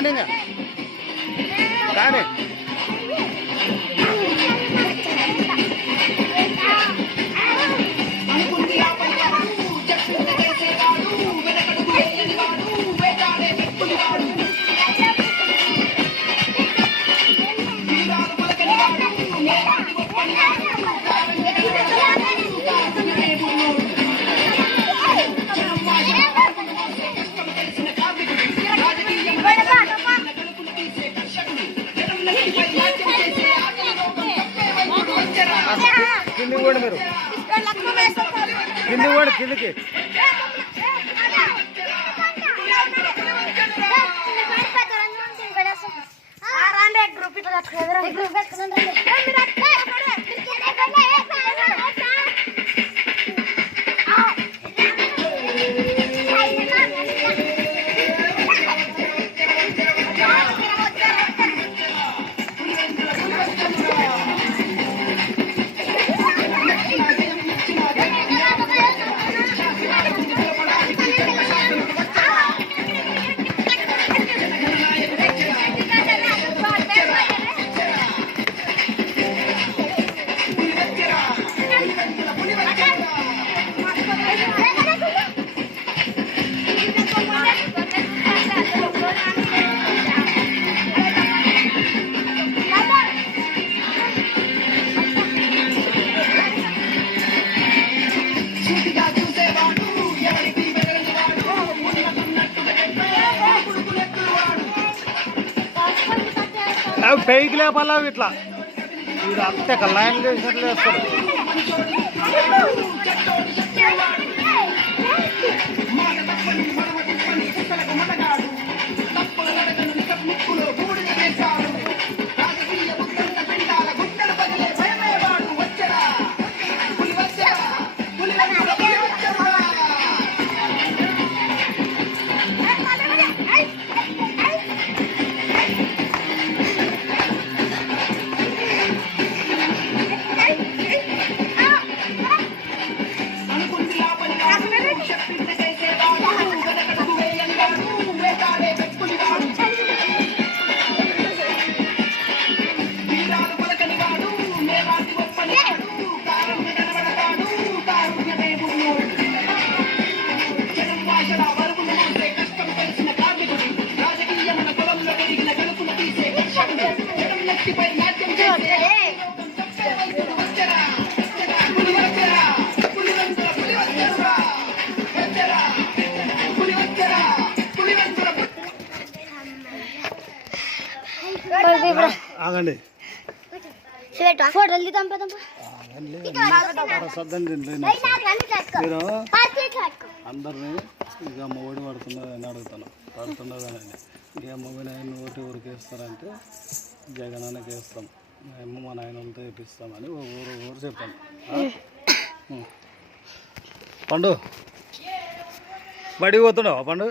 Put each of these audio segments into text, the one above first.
కానీ కానీ కిందికి పోండి మీరు కిందికి పోండి కిందికి పైకి లేపాలా ఇట్లా ఇది అంతే లైన్ చేసినట్లు వేస్తారు. ఆగండి మీరు అందరినీ ఇక అమ్మ ఒడి పడుతున్నదని అడుగుతాను. పడుతున్నదనండి ఇక అమ్మ నాయన ఓటు ఊరికి వేస్తారంటే జగనానికి వేస్తాం, మేము మా నాయనలతో వేపిస్తామని ఊరు చెప్పాను. పండు బడికి పోతున్నావా? పండు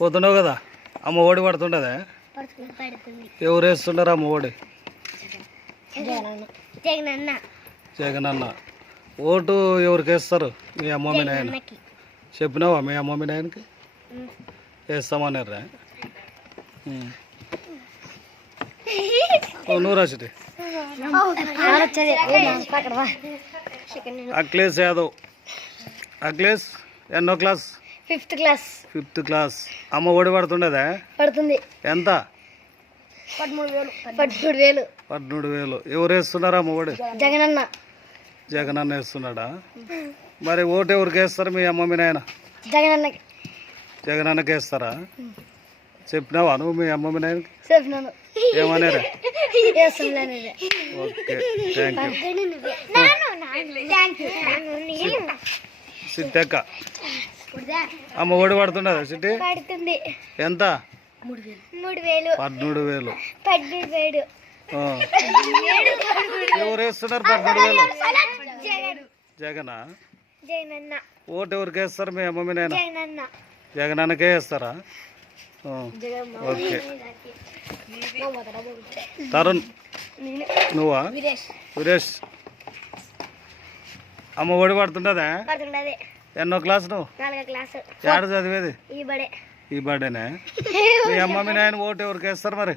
పోతున్నావు కదా. అమ్మ ఒడి పడుతుండదా? ఎవరు వేస్తుంటారు అమ్మ ఒడి? జగనన్న. ఓటు ఎవరికి వేస్తారు? మీ అమ్మ మీ నాయన చెప్పినావా? మీ అమ్మ మీ నాయనకి వేస్తామన్నారా? నువ్వు రాసిటి అఖిలేష్ యాదవ్. అఖిలేష్ ఎన్నో క్లాస్? Fifth class. అమ్మ ఒడి పడుతుండదా? పడుతుంది. ఎంత? 13,000. ఎవరు వేస్తున్నారా అమ్మ ఒడి? జగనన్న వేస్తున్నాడా? మరి ఓటు ఎవరికి వేస్తారు? మీ అమ్మ మీ నాయన జగనన్నకి వేస్తారా? చెప్పినావా నువ్వు మీ అమ్మ మీ నాయనకి? ఏమన్నారా? Okay, thank you. సిద్ధక్క అమ్మ ఒడి పడుతుండదా? సిట్టి ఎంత? 13,000. ఎవరు వేస్తున్నారు 13,000? జగనా? ఓటు ఎవరికి వేస్తారు? మీ అమ్మ మీ నాయన జగనన్నకే వేస్తారా? ఓకే. తరుణ్ నువ్వా? వీరేష్. అమ్మ ఒడి పడుతుండదా? ఎన్నో క్లాస్ నువ్వు? 4వ క్లాస్. ఏడ చదివేది? ఈ బర్త్డేనే మీ అమ్మ మీ నాయన ఓటు ఎవరికి వేస్తారు మరి?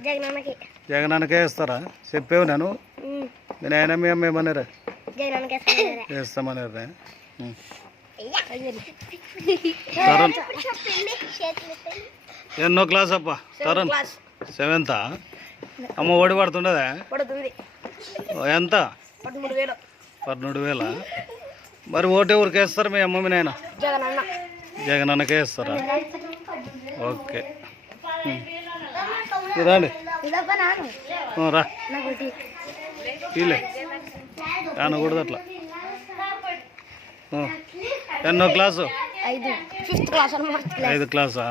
జగనన్నకే వేస్తారా? చెప్పేవు నేను మీ నాయన మీ అమ్మ ఏమన్నారా? వేస్తామన్నారా? తరుణ్ ఎన్నో క్లాస్ అప్ప? తరుణ్ 7th. అమ్మ ఓడి పడుతుండదా? ఎంత? 13,000. మరి ఓటు ఎవరికి వేస్తారు మీ అమ్మ మీ నాయన? జగనన్నకే వేస్తారా? ఓకే రండి రా వీలే అనకూడదు అట్లా. ఎన్నో క్లాసు? 5th క్లాసా?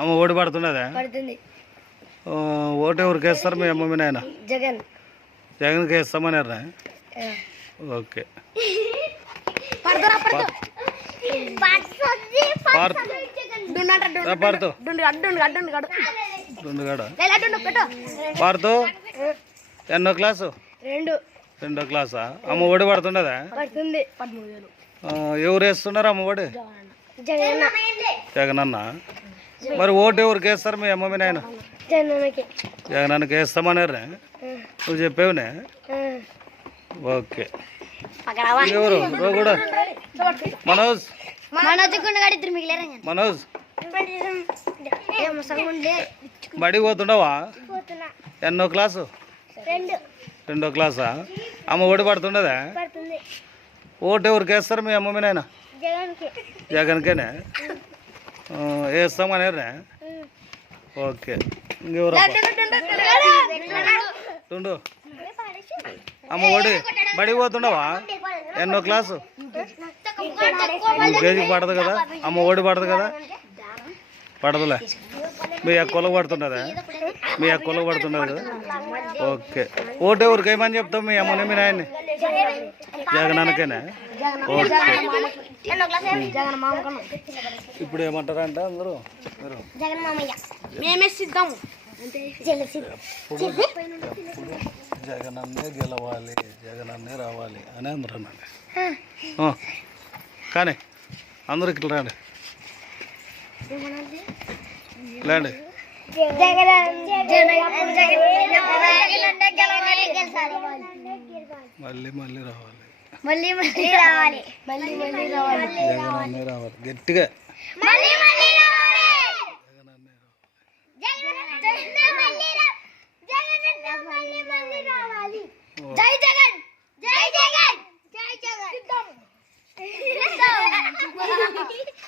అమ్మ ఓడి పడుతున్నదా? ఓటు ఎవరికి వేస్తారు మీ అమ్మ మీ నాయన? జగన్కి వేస్తామన్నారా? ఓకే పార్తు ఎన్నో క్లాసు? 2వ క్లాసా? అమ్మ ఒడి పడుతుండదా? ఎవరు వేస్తున్నారు అమ్మ ఒడి? జగనన్న. మరి ఓటు ఎవరికి వేస్తారు మీ అమ్మ మీ నాయన? జగనన్నకి వేస్తామన్నారా? నువ్వు చెప్పేవునే? ఓకే ఎవరు కూడా? మనోజ్ మనోజ్ బడికి పోతుండవా? ఎన్నో క్లాసు? 2వ క్లాసా? అమ్మ ఓడి పడుతుండదా? ఓటు ఎవరికి వేస్తారు మీ అమ్మ మీ నాయన? జగన్కేనే వేస్తామనేరా? ఓకే ఇంకెవరు? టుండు అమ్మ ఓడి బడికి పోతుండవా? ఎన్నో క్లాసు? కేజీకి పడదు కదా అమ్మ ఓడి పడదు కదా? పడదులే. మీ అక్కలకు పడుతున్నదా? మీ అక్కలకు పడుతున్నది కదా? ఓకే ఓటు ఎవరికి ఏమని చెప్తాం మీ అమ్మని మీ నాయన్ని? జగనన్నకేనా? ఓకే ఇప్పుడు ఏమంటారంటే అందరూ జగనన్నే గెలవాలి, జగనన్నే రావాలి అని అందరూ అన్నాడు. కానీ అందరూ ఇట్లా రండి లేండి. మళ్ళీ మళ్ళీ రావాలి, జగనన్నే రావాలి గట్టిగా. జై జగన్, జై జగన్, జై జగన్.